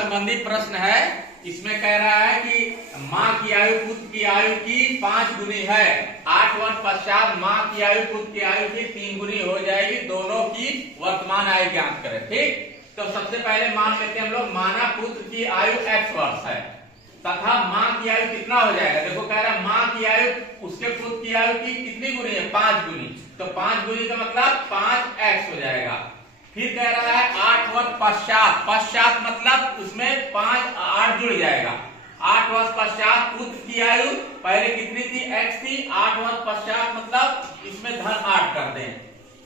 संबंधी प्रश्न है। इसमें कह रहा है कि माँ की आयु पुत्र की आयु की 5 गुनी है। 8 वर्ष पश्चात माँ की आयु पुत्र की आयु की 3 गुनी हो जाएगी। दोनों की वर्तमान आयु ज्ञात करें। ठीक, तो सबसे पहले मान लेते हैं हम लोग माना पुत्र की आयु x वर्ष है तथा माँ की आयु कितना हो जाएगा। देखो कह रहा है माँ की आयु उसके पुत्र की आयु की कितनी गुनी है, 5 गुनी। तो 5 गुनी का मतलब 5x हो जाएगा। फिर कह रहा है 8 वर्ष पश्चात, पश्चात मतलब उसमें 5 8 जुड़ जाएगा। 8 वर्ष पश्चात पुत्र की आयु पहले कितनी थी, x थी। 8 वर्ष पश्चात मतलब इसमें धन 8 कर दें।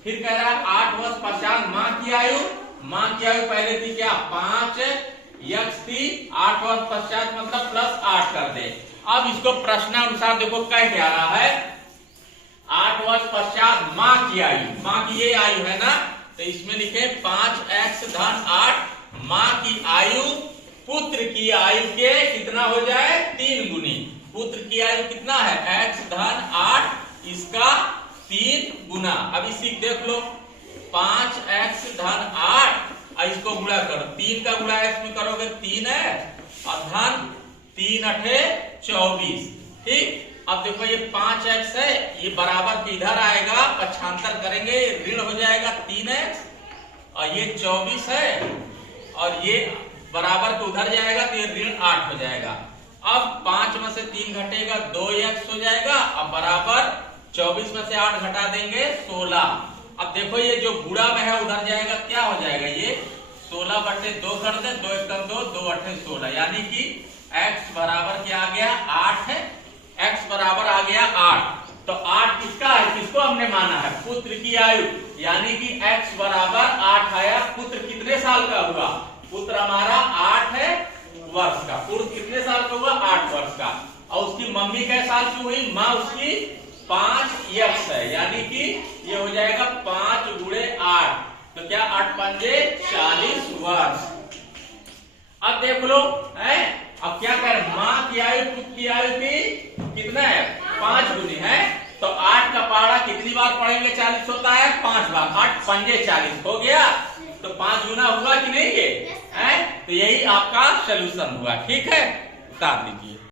फिर कह रहा है 8 वर्ष पश्चात माँ की आयु, माँ की आयु पहले थी क्या, 5 x थी। 8 वर्ष पश्चात मतलब प्लस 8 कर दे। अब इसको प्रश्नानुसार देखो कह क्या रहा है, 8 वर्ष पश्चात माँ की आयु, माँ की ये आयु है ना, तो इसमें लिखे 5x धन 8 माँ की आयु पुत्र की आयु के कितना हो जाए, 3 गुनी। पुत्र की आयु कितना है, x धन 8 इसका 3 गुना। अब इसी देख लो 5x धन 8 और इसको गुणा करो, 3 का गुणा x में करोगे 3 है और धन 3 अठे 24। ठीक, अब देखो ये 5x है, ये बराबर के इधर आएगा, पक्षांतर करेंगे ऋण हो जाएगा 3x और ये 24 है और ये बराबर के उधर जाएगा तो ये ऋण 8 हो जाएगा। अब 5 में से 3 घटेगा 2x हो जाएगा और बराबर 24 में से 8 घटा देंगे 16। अब देखो ये जो गुणा में है उधर जाएगा, क्या हो जाएगा, ये 16/2 कर दे, 2 1 2 2 8 16, यानी कि x बराबर क्या आ गया, 8 है। x बराबर आ गया 8। तो 8 किसका है, किसको हमने माना है, पुत्र की आयु, यानी कि x बराबर 8 आया। पुत्र कितने साल का हुआ, पुत्र हमारा 8 है वर्ष का। पुत्र कितने साल का हुआ, 8 वर्ष का। और उसकी मम्मी कै साल की हुई, माँ उसकी 5x है, यानी कि ये हो जाएगा 5 गुणे 8, तो क्या 8 पंजे 40 वर्ष। अब देख लो है, अब क्या कर, माँ की आयु पुत्र की आयु की कितना है, 5 गुनी है। तो 8 का पहाड़ा कितनी बार पढ़ेंगे, 40 होता है 5 बार। 8 पंजे 40 हो गया, तो 5 गुना हुआ कि नहीं ये है। तो यही आपका सोल्यूशन हुआ। ठीक है, उतार लीजिए।